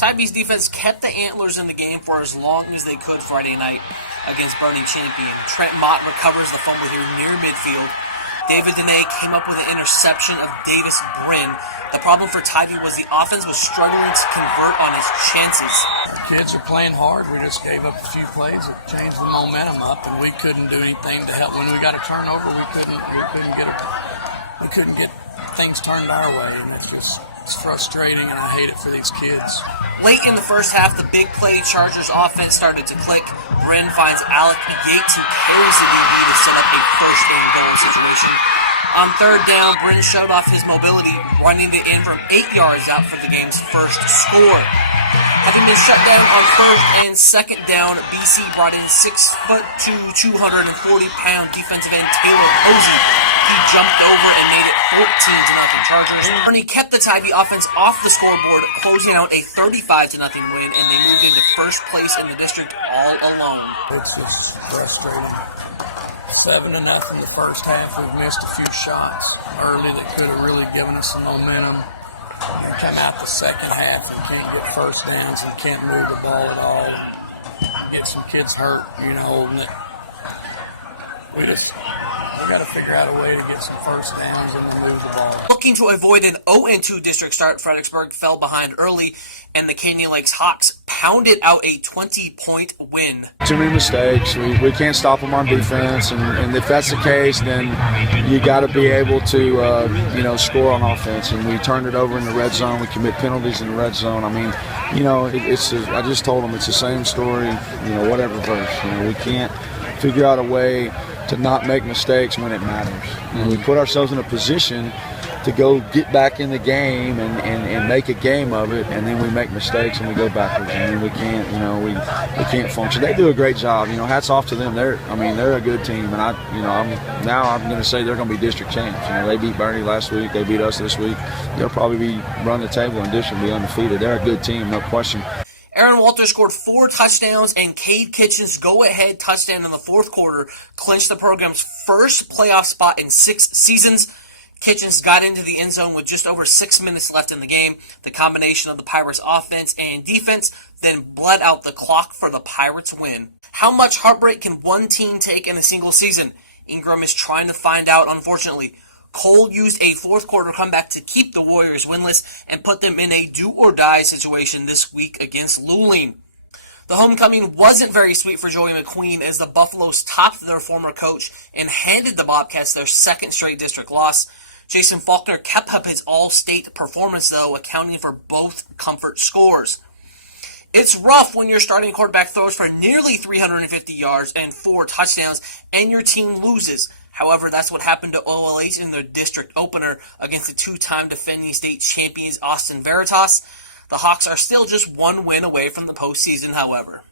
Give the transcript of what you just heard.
Tybee's defense kept the Antlers in the game for as long as they could Friday night against Bernie champion. Trent Mott recovers the fumble here near midfield. David Dene came up with an interception of Davis Brin. The problem for Tybee was the offense was struggling to convert on its chances. Kids are playing hard. We just gave up a few plays that changed the momentum up, and we couldn't do anything to help. When we got a turnover, we couldn't get things turned our way, and it's frustrating, and I hate it for these kids. Late in the first half, the big play Chargers offense started to click. Brin finds Alec Yates, who carries the DB to set up a first and goal situation. On third down, Brin showed off his mobility, running it in from 8 yards out for the game's first score. Having been shut down on first and second down, BC brought in 6'2", 240-pound defensive end Taylor Posey. He jumped over and made it 14-0 Chargers. Bernie kept the Tybee offense off the scoreboard, closing out a 35-0 win, and they moved into first place in the district all alone. It's just frustrating. 7-0 in the first half. We've missed a few shots early that could have really given us some momentum. And come out the second half and can't get first downs and can't move the ball at all. Get some kids hurt, and we got to figure out a way to get some first downs and then move the ball. Looking to avoid an 0-2 district start, Fredericksburg fell behind early, and the Canyon Lakes Hawks pounded out a 20-point win. Too many mistakes. We can't stop them on defense, and if that's the case, then you got to be able to score on offense. And we turned it over in the red zone. We commit penalties in the red zone. I mean, I just told them it's the same story. Whatever verse. We can't figure out a way to not make mistakes when it matters. And we put ourselves in a position to go get back in the game and make a game of it, and then we make mistakes and we go backwards. I mean, we can't function. They do a great job. Hats off to them. They're a good team, and I'm going to say they're going to be district champs. They beat Bernie last week. They beat us this week. They'll probably be run the table in district and be undefeated. They're a good team, no question. Aaron Walters scored 4 touchdowns, and Cade Kitchen's go-ahead touchdown in the fourth quarter clinched the program's first playoff spot in 6 seasons. Kitchens got into the end zone with just over 6 minutes left in the game. The combination of the Pirates' offense and defense then bled out the clock for the Pirates' win. How much heartbreak can one team take in a single season? Ingram is trying to find out, unfortunately. Cole used a fourth quarter comeback to keep the Warriors winless and put them in a do-or-die situation this week against Luling. The homecoming wasn't very sweet for Joey McQueen as the Buffaloes topped their former coach and handed the Bobcats their second straight district loss. Jason Faulkner kept up his all-state performance, though, accounting for both comfort scores. It's rough when your starting quarterback throws for nearly 350 yards and 4 touchdowns and your team loses. However, that's what happened to OLH in their district opener against the 2-time defending state champions Austin Veritas. The Hawks are still just 1 win away from the postseason, however.